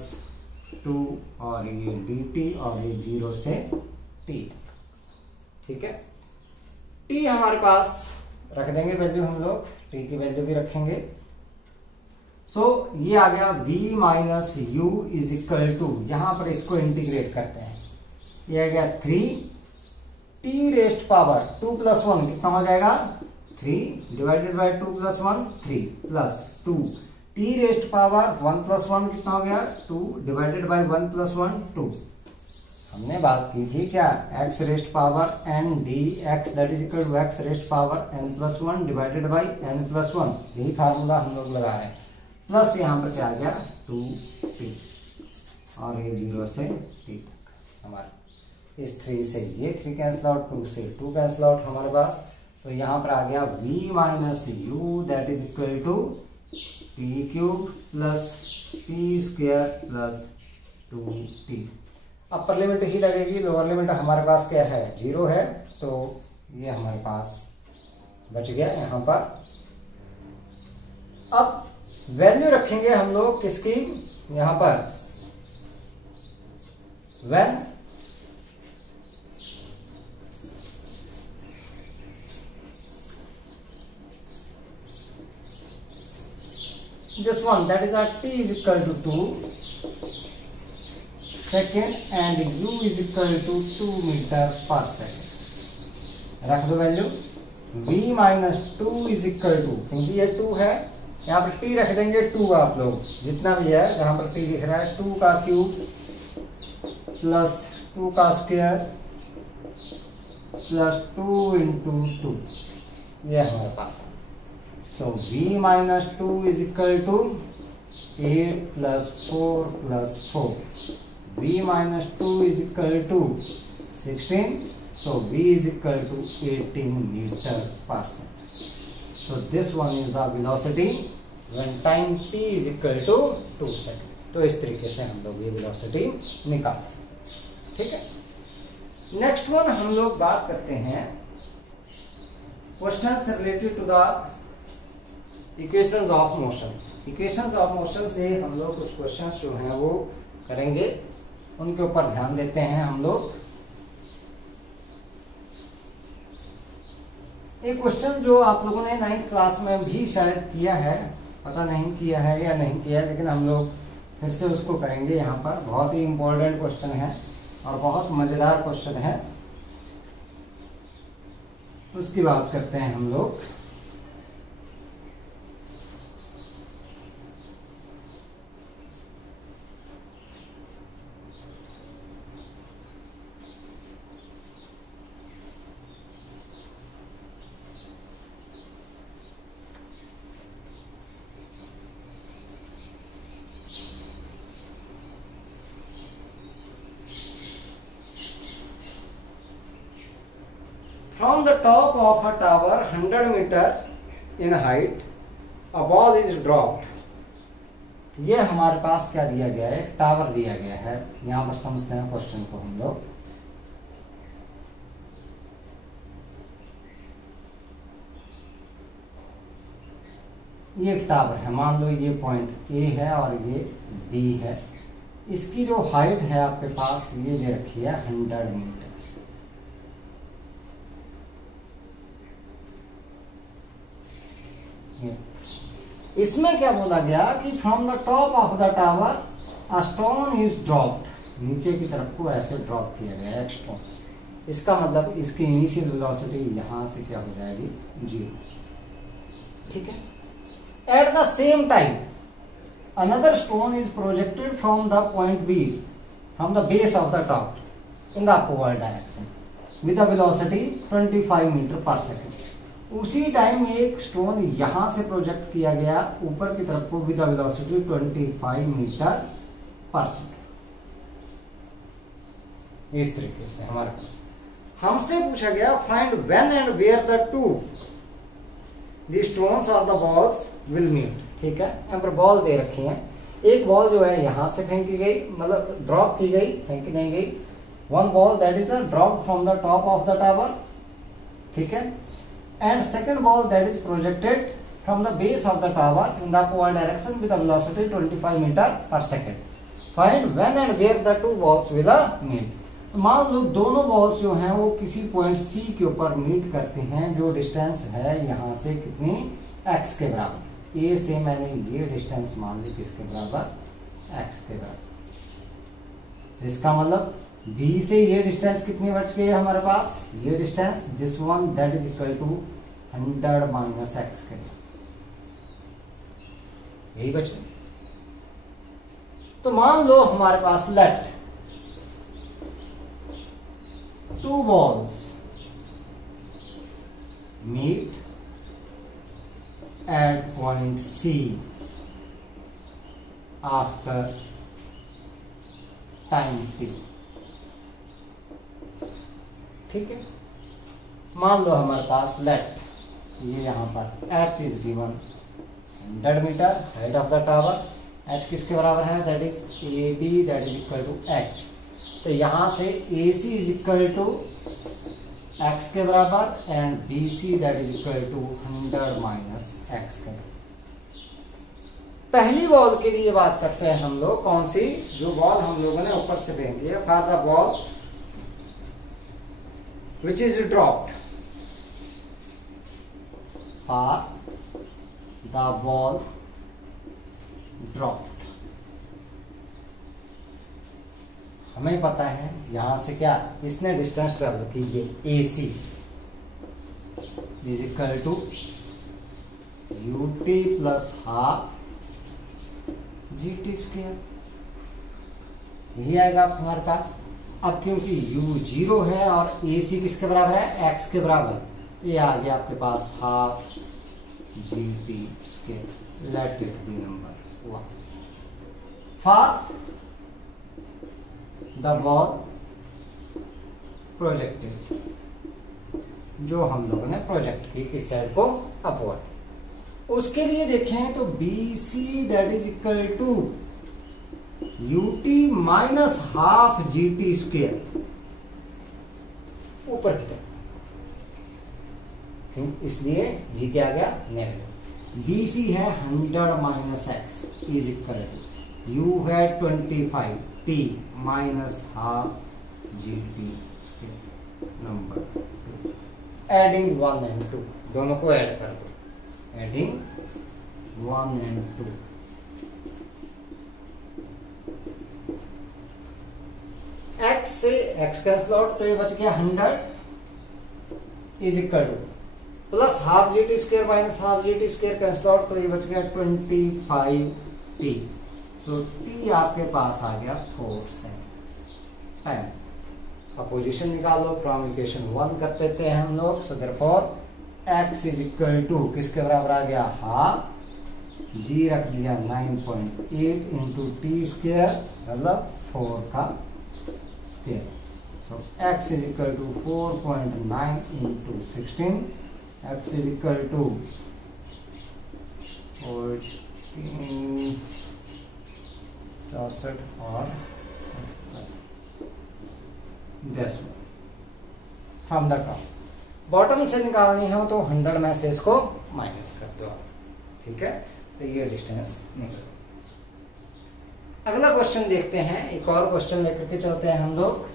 2 और ये dt और ये 0 से t, ठीक है। t हमारे पास रख देंगे वैल्यू हम लोग, t की वैल्यू भी रखेंगे। सो ये आ गया v minus u is equal to, यहां पर इसको इंटीग्रेट करते हैं, ये आ गया 3t रेस्ट पावर 2 प्लस 1 कितना हो जाएगा, 3 divided by 2 plus 1 3 plus 2 t rest power 1 plus 1 कितना हो गया, 2 डिवाइडेड बाय 1 प्लस 1 2। हमने बात की थी क्या, x raised power n dx that is equal to x raised power n plus 1 divided by n plus 1, यही फार्मूला हम लोग लगा रहे हैं। प्लस यहाँ पर क्या आ गया 2t और ये 0 से t तक हमारा, इस 3 से ये 3 कैंसिल आउट, 2 से 2 कैंसिल आउट हमारे पास। तो यहाँ पर आ गया v minus u that is equal to p cube plus p square plus 2t। Upper limit ही लगेगी, लोअर लिमिट हमारे पास क्या है 0 है, तो ये हमारे पास बच गया यहाँ पर। अब वैल्यू रखेंगे हम लोग किसकी, यहां पर when this one that is our t is equal to 2 second and u is equal to 2 meter per second। रख दो value v minus 2 is equal to, क्योंकि ये 2 है, यहाँ पर t रख देंगे 2, आप लोग जितना भी है यहाँ पर t लिख रहा है, 2 का क्यूब प्लस 2 का स्क्वायर प्लस 2 इंटू 2, ये हमारे पास है। So v minus 2 is equal to 8 plus 4 plus 4, v minus 2 is equal to 16, so v is equal to 18 metre per second. So this one is the velocity when time t is equal to 2 second. तो इस तरीके से हम लोग ये velocity निकाल सकते हैं, ठीक है। नेक्स्ट वन हम लोग बात करते हैं questions related to the equations of motion. Equations of motion से हम लोग कुछ क्वेश्चंस जो हैं वो करेंगे, उनके ऊपर ध्यान देते हैं हम लोग। एक क्वेश्चन जो आप लोगों ने 9th क्लास में भी शायद किया है, पता नहीं किया है या नहीं किया है, लेकिन हम लोग फिर से उसको करेंगे। यहाँ पर बहुत ही इम्पोर्टेंट क्वेश्चन है और बहुत मज़ेदार क्वेश्चन है, उसकी बात करते हैं हम लोग। From the top of a tower 100 meter in height, a ball is dropped। ये हमारे पास क्या दिया गया है, टावर दिया गया है। यहाँ पर समझते हैं क्वेश्चन को हम लोग। ये एक टावर है, मान लो ये पॉइंट ए है और ये बी है। इसकी जो हाइट है आपके पास ये दे रखी है 100 मीटर। इसमें क्या बोला गया कि from the top of the tower a stone is dropped, नीचे की तरफ को ऐसे ड्रॉप किया गया एक स्टोन। इसका मतलब इसकी इनिशियल वेलोसिटी यहां से क्या हो जाएगी, 0। ठीक है। At the same time another stone is projected from the point B, from the base of the tower in the upward direction with the velocity 25 metre per second. उसी टाइम एक stone यहां से प्रोजेक्ट किया गया ऊपर की तरफ को with the velocity 25 metre per second. इस तरीके से हमारे पास हमसे पूछा गया find when and where the two the stones of the balls will meet. ठीक है, यहाँ पर बॉल दे रखी है, एक बॉल जो है यहां से फेंकी गई, मतलब ड्रॉप की गई, फेंकी नहीं गई। One ball that is drop from the top of the tower, ठीक है, and second ball that is projected from the base of the tower in the upward direction with velocity 25 metre per second. Find when and where the two balls will meet. तो मान लो दोनों balls जो हैं वो किसी point सी के ऊपर meet करते हैं, जो डिस्टेंस है यहां से कितनी, x के बराबर। ए से मैंने ये डिस्टेंस मान ली किसके बराबर, x के बराबर। इसका मतलब B से ये डिस्टेंस कितनी बच गई है हमारे पास, ये distance, this one that is equal to 100 minus x के, यही बच गई। तो मान लो हमारे पास let two balls meet at point C after time t। ठीक है, मान लो हमारे पास लेट ये यहां पर h is given 100 metre height of the tower, h किसके बराबर है, that is AB that is equal to h। तो यहां से AC is equal to x के बराबर and BC that is equal to 100 minus x के। पहली बॉल के लिए बात करते हैं हम लोग, कौन सी, जो बॉल हम लोगों ने ऊपर से फेंकी है, for the ball which is dropped, for the ball dropped. हमें पता है यहां से क्या, इसने डिस्टेंस ट्रेवल की, ये AC is equal to UT plus half GT square, यही आएगा हमारे पास। अब क्योंकि U 0 है और AC किसके बराबर है, x के बराबर, ये आ गया आपके पास half GT square, let it be number 1 for the ball projected, जो हम लोगों ने प्रोजेक्ट की इस साइड को अपवर्ड। उसके लिए देखें तो BC that is equal to UT minus half GT square ऊपर की तरफ, इसलिए G क्या आ गया, नेगेटिव। BC है 100 minus x is equal to U है 25 T minus half GT square number 2। Adding 1 and 2, दोनों को ऐड कर दो, एडिंग 1 एंड 2। x से x कैंसिल आउट, तो ये बच गया 100 is equal to plus half GT square minus half GT square cancel out, तो ये बच गया 25T। सो T आपके पास आ गया 4 से 10। अब पोजीशन निकालो, फ्रॉम इक्वेशन 1 कर देते हैं हम लोग। So therefore x is equal to किसके बराबर आ गया, हाफ, G रख दिया 9.8 इंटू T स्क्वायर मतलब 4 का square. So x is equal to 4.9 into 16, x is equal to 64 और फ्रॉम द टॉप। बॉटम से निकालनी हो तो 100 में से इसको माइनस कर दो, ठीक है, तो ये डिस्टेंस निकल। अगला क्वेश्चन देखते हैं, एक और क्वेश्चन लेकर के चलते हैं हम लोग।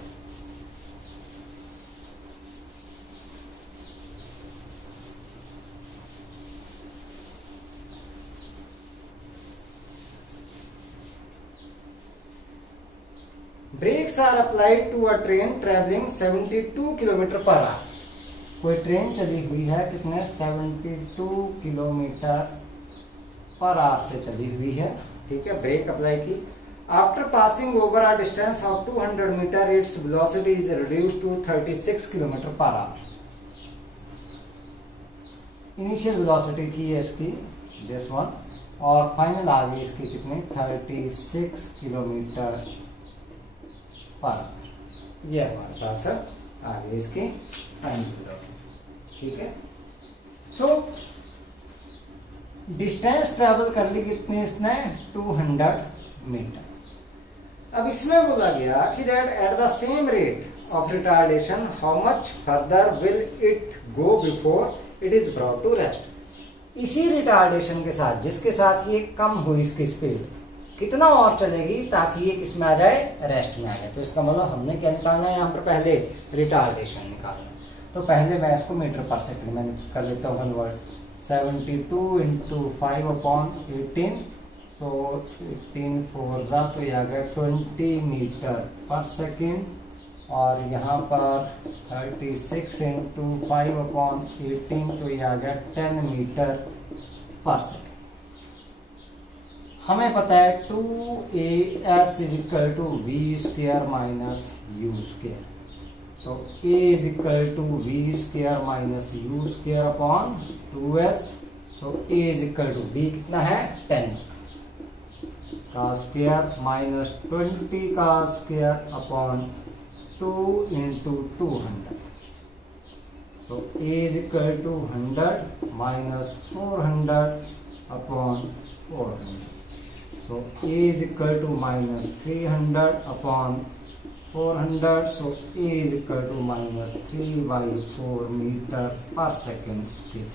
Brakes are applied to a train travelling 72 kilometre per hour. कोई ट्रेन चली हुई है कितने 72 किलोमीटर पर आवर से चली हुई है, ठीक है, ब्रेक अप्लाई की। After passing over a distance of 200 metre its velocity is reduced to 36 kilometre per hour. Initial velocity थी इसकी दिस वन, और फाइनल आ गई इसकी कितनी 36 किलोमीटर पर आवर। ये हमारे पास है आ गई इसकी फाइनल वेलोसिटी, ठीक है। सो डिस्टेंस ट्रेवल कर ली कितनी इसने 200 मीटर। अब इसमें बोला गया कि that at the same rate of retardation how much further will it go before it is brought to rest. इसी रिटार्डेशन के साथ जिसके साथ ये कम हुई इसकी स्पीड, कितना और चलेगी ताकि ये किस में आ जाए, रेस्ट में आ जाए। तो इसका मतलब हमने क्या निकालना है यहाँ पर, पहले रिटार्डेशन निकालना। तो पहले मैं इसको मीटर पर सेकंड में कर लेता हूँ कन्वर्ट। 72 इंटू 5/18, सो 18 4 तो ये आ गया 20 मीटर पर सेकेंड, और यहाँ पर 36 इंटू 5/18 तो ये आ गया 10 मीटर पर सेकेंड। हमें पता है 2as is equal to v square minus u square. So a is equal to v square minus u square upon 2s। So a is equal to b कितना है 10 का स्क्वायर माइनस 20 का square upon 2 into 200। So a is equal to 100 minus 400 upon 400। So a is equal to minus 300 upon 400. So a is equal to minus 3/4 metre per second square.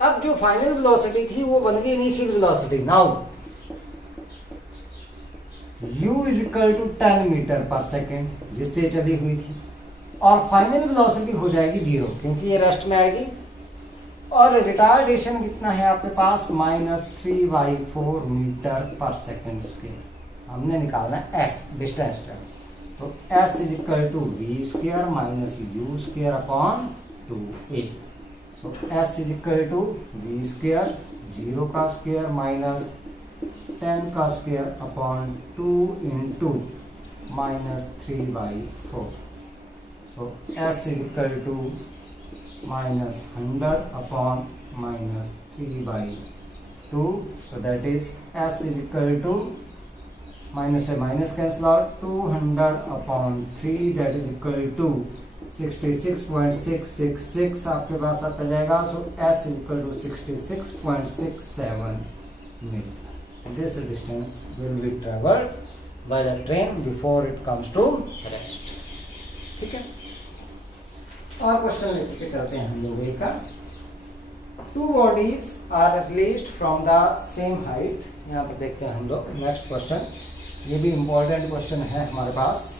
अब जो final velocity थी वो बन गई initial velocity. Now u is equal to 10 metre per second जिससे चली हुई थी, और फाइनल वेलोसिटी हो जाएगी 0 क्योंकि ये रेस्ट में आएगी। और रिटार्डेशन कितना है आपके पास minus 3/4 metre per second square. हमने निकालना है s डिस्टेंस टर्म। तो s is equal to v square minus u square upon 2a। So s is equal to v square 0 का स्क्वायर माइनस 10 का square upon 2 into minus 3/4। So s is equal to minus 100 upon minus 3/2. So that is s is equal to minus से minus cancel out 200 upon 3 that is equal to 66.666 आपके पास आता जाएगा। So s is equal to 66.67 metre. This distance will be traveled by the train before it comes to rest। ठीक है, और question लेके चलते हैं हम लोग का। Two bodies are released from the same height. यहाँ पर देखते हैं हम लोग नेक्स्ट क्वेश्चन, ये भी इंपॉर्टेंट क्वेश्चन है हमारे पास।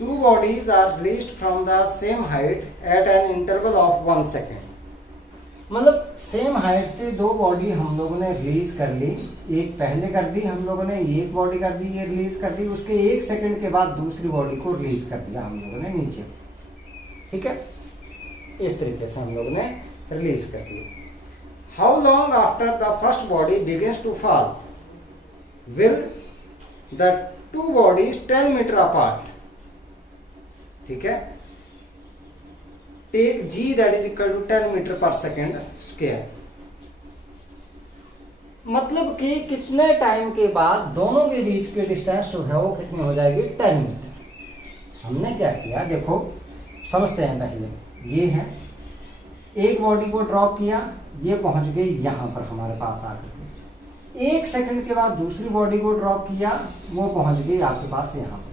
Two bodies are released from the same height at an interval of 1 second। मतलब सेम हाइट से दो बॉडी हम लोगों ने रिलीज कर ली, एक पहले कर दी हम लोगों ने, एक बॉडी कर दी, ये रिलीज कर दी, उसके 1 सेकंड के बाद दूसरी बॉडी को रिलीज कर दिया हम लोगों ने नीचे। ठीक है, इस तरीके से हम लोगों ने रिलीज कर दिया। How long after the first body begins to fall will the two bodies 10 metre apart. ठीक है, take g that is equal to 10 metre per second square. मतलब कि कितने टाइम के बाद दोनों के बीच की डिस्टेंस जो है वो कितनी हो जाएगी 10 मीटर। हमने क्या किया देखो, समझते हैं पहले। ये है, एक बॉडी को ड्रॉप किया, ये पहुंच गई यहां पर हमारे पास आकर के। 1 सेकंड के बाद दूसरी बॉडी को ड्रॉप किया, वो पहुंच गई आपके पास यहां पर।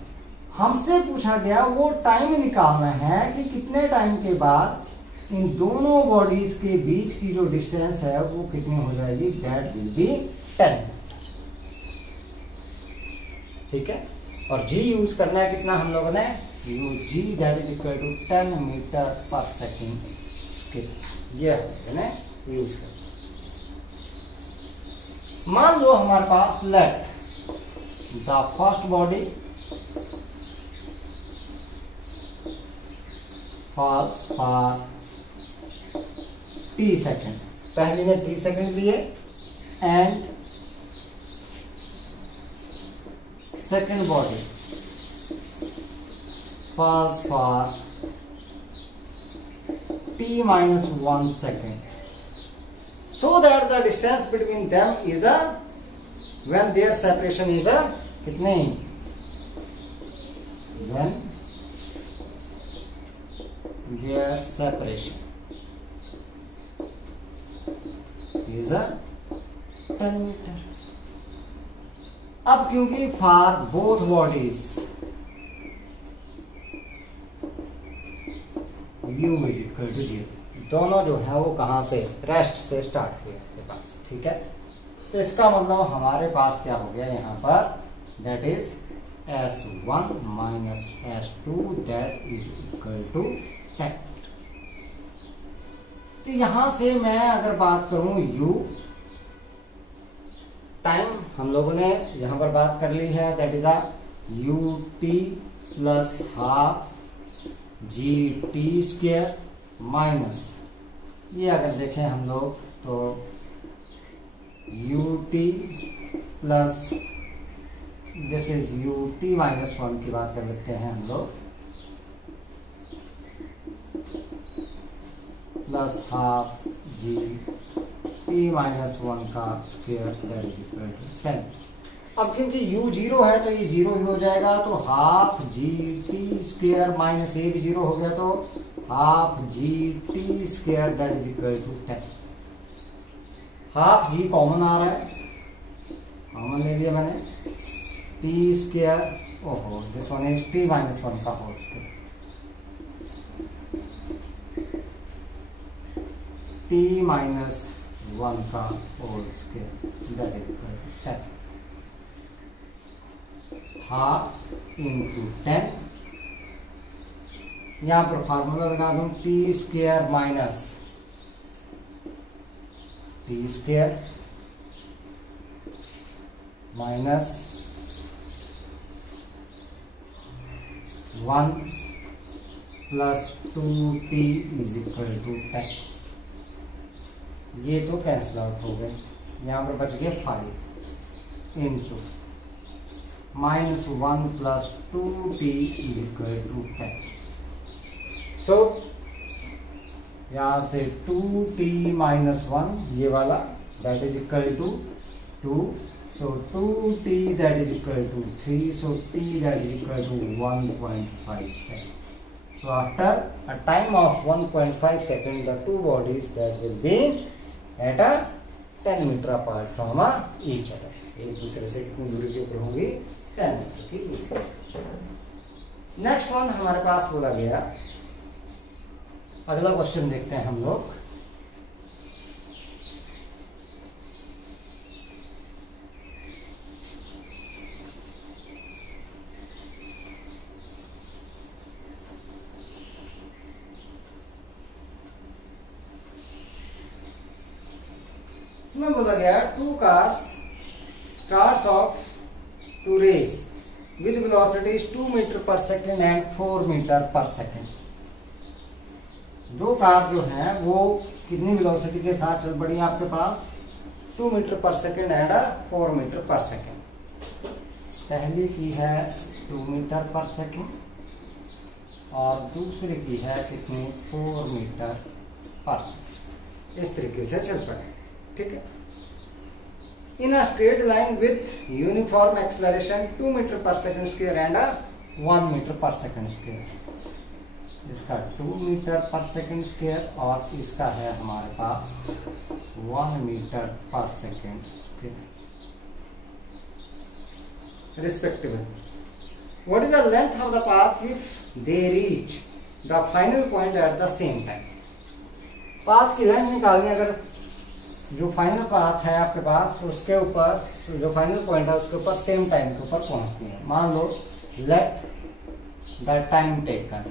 हमसे पूछा गया वो टाइम निकालना है कि कितने टाइम के बाद इन दोनों बॉडीज के बीच की जो डिस्टेंस है वो कितनी हो जाएगी, दैट विल बी 10 मीटर। ठीक है, और जी यूज करना है कितना हम लोगों ने, g that is equal to 10 metre per second square. ये है यूज कर। मान लो हमारे पास let the first body falls for t second, पहले ने t सेकेंड लिए and second body falls for t minus 1 second, so that the distance between them is a, when their separation is a कितने, when their separation is a 10 meter. अब क्योंकि for both bodies u is equal to 0, दोनों जो है वो कहां से, rest से स्टार्ट हुए आपके पास। ठीक है, तो इसका मतलब हमारे पास क्या हो गया यहाँ पर, that is S1 minus S2 that is equal to 10। तो यहां से मैं अगर बात करूं u, टाइम हम लोगों ने यहां पर बात कर ली है, that is a ut plus half gt square minus, ये अगर देखें हम लोग तो ut plus this is ut minus 1 की बात कर लेते हैं हम लोग, plus half g t minus 1 का square that is equal to 10। अब क्योंकि u 0 है तो ये 0 ही हो जाएगा, तो half g t square minus a भी 0 हो गया, तो half g t square that is equal to 10। Half g common आ रहा है, कॉमन ले लिया मैंने, टी स्क्वायर, ओहो this one is t minus 1 का होल स्क्वायर, टी माइनस 1 का whole square that is equal to 10, half into 10, यहां पर फार्मूला लगा दूं, t square minus t square minus 1 plus 2t is equal to 10। ये तो cancel out हो गए, यहाँ पर बच गया 5 into minus 1 plus 2t is equal to 10। So यहाँ से 2t माइनस 1 ये वाला that is equal to 2, so 2t that is equal to 3, so t that is equal to 1.5 second. So after a time of 1.5 second, the two bodies that will be at a 10 meter apart from each other. एक दूसरे से कितनी दूरी के ऊपर होंगी, 10 metre की दूरी। नेक्स्ट वन हमारे पास बोला गया, अगला क्वेश्चन देखते हैं हम लोग। इसमें बोला गया two cars starts off to race with velocities 2 metre per second and 4 metre per second. दो कार जो हैं वो कितनी वेलोसिटी के साथ चल पड़ी आपके पास, 2 metre per second and 4 metre per second. पहली की है 2 मीटर पर सेकेंड और दूसरी की है कितनी, 4 मीटर पर सेकेंड। इस तरीके से चल पड़े, ठीक है। In a straight line with uniform acceleration 2 metre per second square and 1 metre per second square. इसका 2 मीटर पर सेकेंड स्क्वायर और इसका है हमारे पास 1 meter per second square respectively. What is the length of the path if they reach the final point at the same time? Path की length निकालनी, अगर जो final path है आपके पास उसके ऊपर जो फाइनल पॉइंट है उसके ऊपर सेम टाइम के ऊपर पहुंचती है. मान लो let the time taken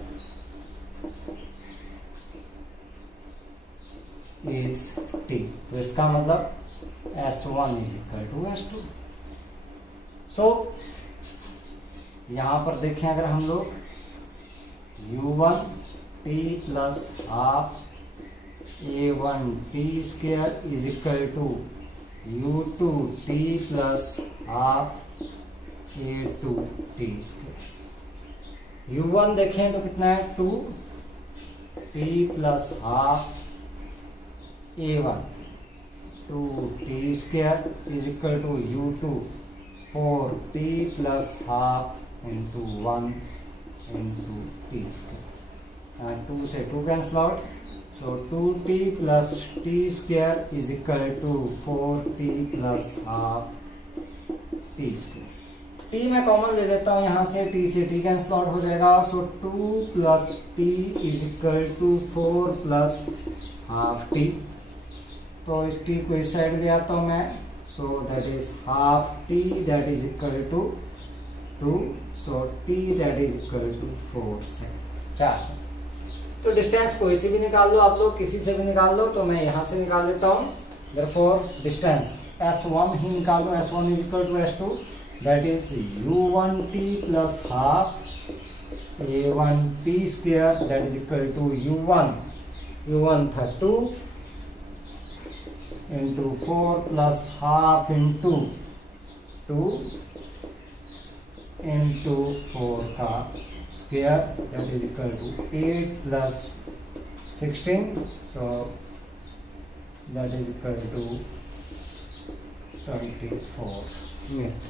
is t, तो इसका मतलब s1 is equal to s2. सो यहां पर देखें अगर हम लोग u1 t plus half a1 t square is equal to u2 t plus half a2 t square. u1 देखें तो कितना है 2 t plus half a1 2t square is equal to u2 4t plus half into 1 into t square. 2 से 2 cancel out, so 2t plus t square is equal to 4t plus half t square. t मैं common ले लेता हूँ यहाँ से, t cancel out हो जाएगा. So 2 plus t is equal to 4 plus half t. तो इस t को इस साइड ले आता हूँ मैं, so that is half t that is equal to 2. So t that is equal to 4 से. तो डिस्टेंस कोई से भी निकाल लो आप लोग, किसी से भी निकाल लो. तो मैं यहाँ से निकाल लेता हूँ. देयरफॉर डिस्टेंस s1 ही निकाल लो. s1 is equal to s2 that is u1t plus half a1t square that is equal to u1 था 2 into 4 plus half into 2 into 4 का square that is equal to 8 plus 16, so that is equal to 24 metre.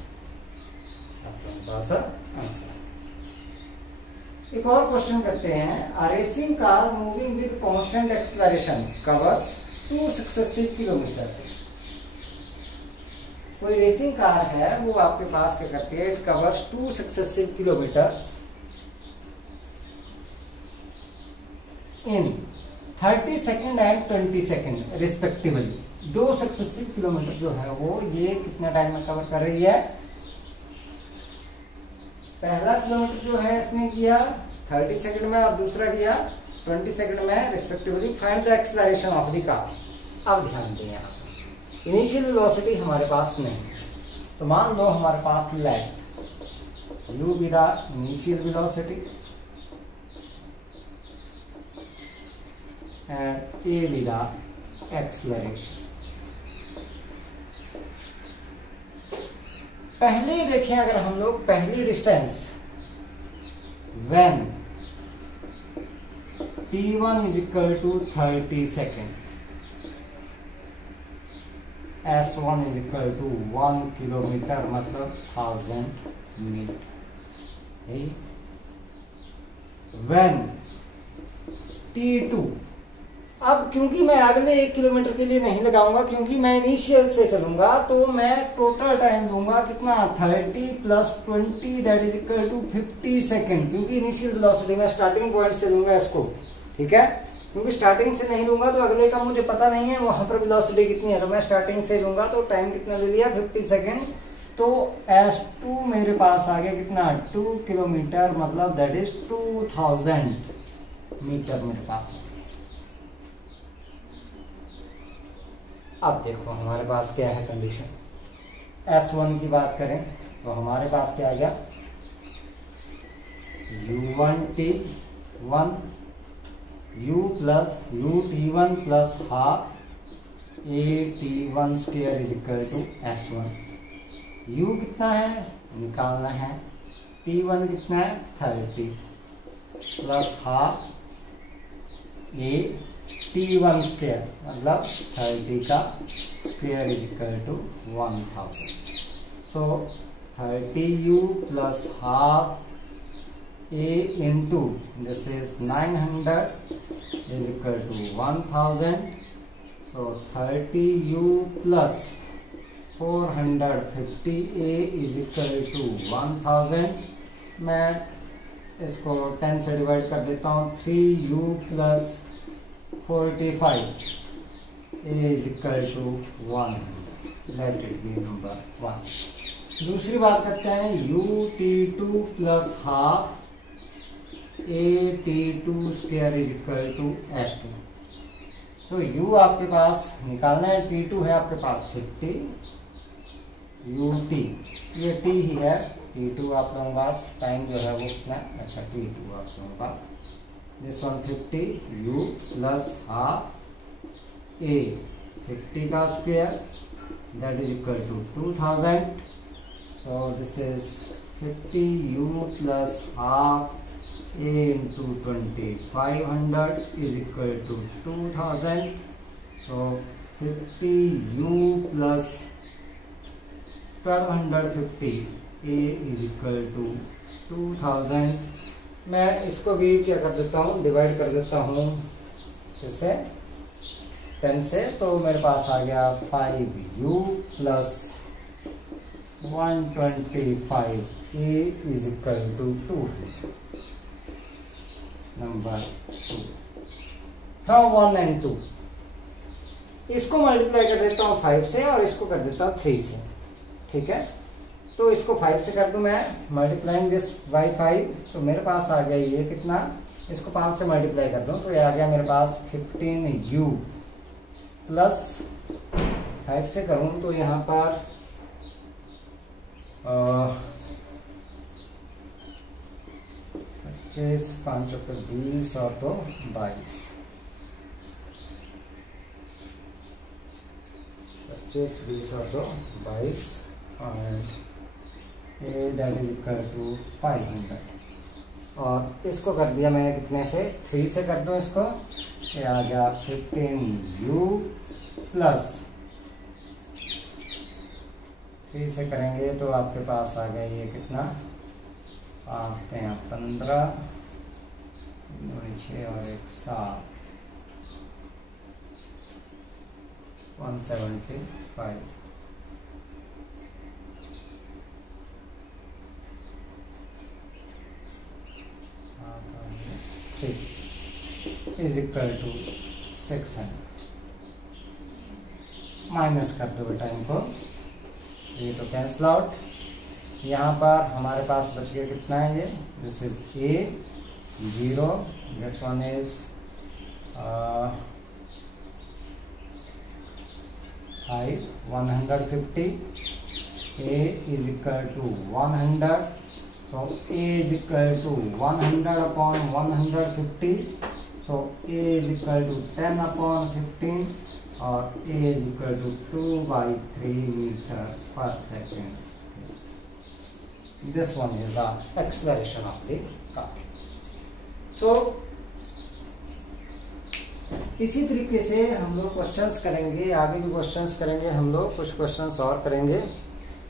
Answer. एक और question करते हैं. A racing car moving with constant acceleration covers 2 successive kilometres. कोई racing car है वो आपके पास क्या करती है, it covers 2 successive kilometres in 30 second and 20 second respectively. 2 successive kilometre जो है वो ये कितना टाइम में कवर कर रही है. पहला किलोमीटर जो है इसने किया 30 सेकेंड में और दूसरा किया 20 सेकेंड में respectively. Find the acceleration of the car. अब ध्यान दें, यहाँ इनिशियल वेलोसिटी हमारे पास नहीं, तो मान लो हमारे पास let u be the initial velocity and a be the acceleration. पहले देखें अगर हम लोग पहली distance when t1 is equal to 30 सेकेंड, s1 is equal to 1 kilometre मतलब 1000 मीटर. व्हेन t2, अब क्योंकि मैं अगले 1 किलोमीटर के लिए नहीं लगाऊंगा क्योंकि मैं इनिशियल से चलूंगा, तो मैं टोटल टाइम लूंगा कितना 30 plus 20 that is equal to 50 second. क्योंकि इनिशियल वेलोसिटी मैं स्टार्टिंग पॉइंट से लूंगा इसको, ठीक है. क्योंकि स्टार्टिंग से नहीं लूंगा तो अगले का मुझे पता नहीं है वहां पर वेलोसिटी कितनी है, तो मैं स्टार्टिंग से लूंगा. तो टाइम कितना ले लिया 50 सेकेंड. तो s2 मेरे पास आ गया कितना 2 किलोमीटर मतलब दैट इज 2000 मीटर मेरे पास. अब देखो हमारे पास क्या है कंडीशन. s1 की बात करें तो हमारे पास क्या आ गया u1t1 ut1 plus half at1 square is equal to s1. u कितना है निकालना है, t1 कितना है 30 प्लस हाफ at1 स्क्वायर मतलब 30 का square is equal to 1000. So 30u plus half a into this is 900 is equal to 1000. So So 30u plus 450a is equal to 1000. मैं इसको 10 से डिवाइड कर देता हूँ. 3u plus 45 a is equal to 100. Let it be number 1. दूसरी बात करते हैं. ut2 plus half at2 square is equal to s2. So u आपके पास निकालना है. t2 है आपके पास 50, ut ये t ही है. t2 आप लोगों के पास टाइम जो है वो कितना. अच्छा t2 आप लोगों के पास this one 50 u plus half a 50 का square that is equal to 2000. So this is 50 u plus half a into 2500 is equal to 2000. So 50u plus 1250 a is equal to 2000. मैं इसको भी क्या कर देता हूँ, डिवाइड कर देता हूँ इससे 10 से. तो मेरे पास आ गया 5u plus 125 a is equal to 200. Number 2 from 1 and 2. इसको मल्टीप्लाई कर देता हूँ 5 से और इसको कर देता हूँ 3 से. ठीक है. तो इसको 5 से कर दूँ मैं मल्टीप्लाइंग दिस बाई 5. तो मेरे पास आ गया ये कितना. इसको 5 से मल्टीप्लाई कर दूँ तो ये आ गया मेरे पास 15u प्लस 5 से करूँ तो यहाँ पर 25, 5 रुपये 20 और 2 22. 25, 20 और 2 22 and a that is equal to 500. और इसको कर दिया मैंने कितने से 3 से कर दूँ इसको. ये आ गया 15u प्लस 3 से करेंगे तो आपके पास आ गया ये कितना 5 हैं 15, 6 और 1 7, 175. Is equal to 600. माइनस कर दो बेटा इनको. ये तो कैंसल आउट. यहाँ पर हमारे पास बच गया कितना है ये. This is a 0. This one is 5 150. a is equal to 100. So a is equal to 100 upon 150. So a is equal to 10 upon 15 और a is equal to 2/3 meter per second. This one is the acceleration of the car. So इसी तरीके से हम लोग questions करेंगे. आगे भी questions करेंगे हम लोग. कुछ क्वेश्चंस और करेंगे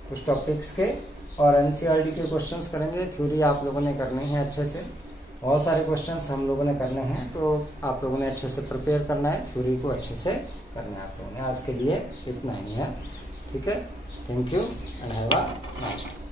कुछ टॉपिक्स के और एनसीईआरटी के क्वेश्चंस करेंगे. थ्योरी आप लोगों ने करने हैं अच्छे से. बहुत सारे क्वेश्चंस हम लोगों ने करने हैं तो आप लोगों ने अच्छे से प्रिपेयर करना है. थ्योरी को अच्छे से करना है आप लोगों ने. आज के लिए इतना ही है. ठीक है. Thank you and have a nice day.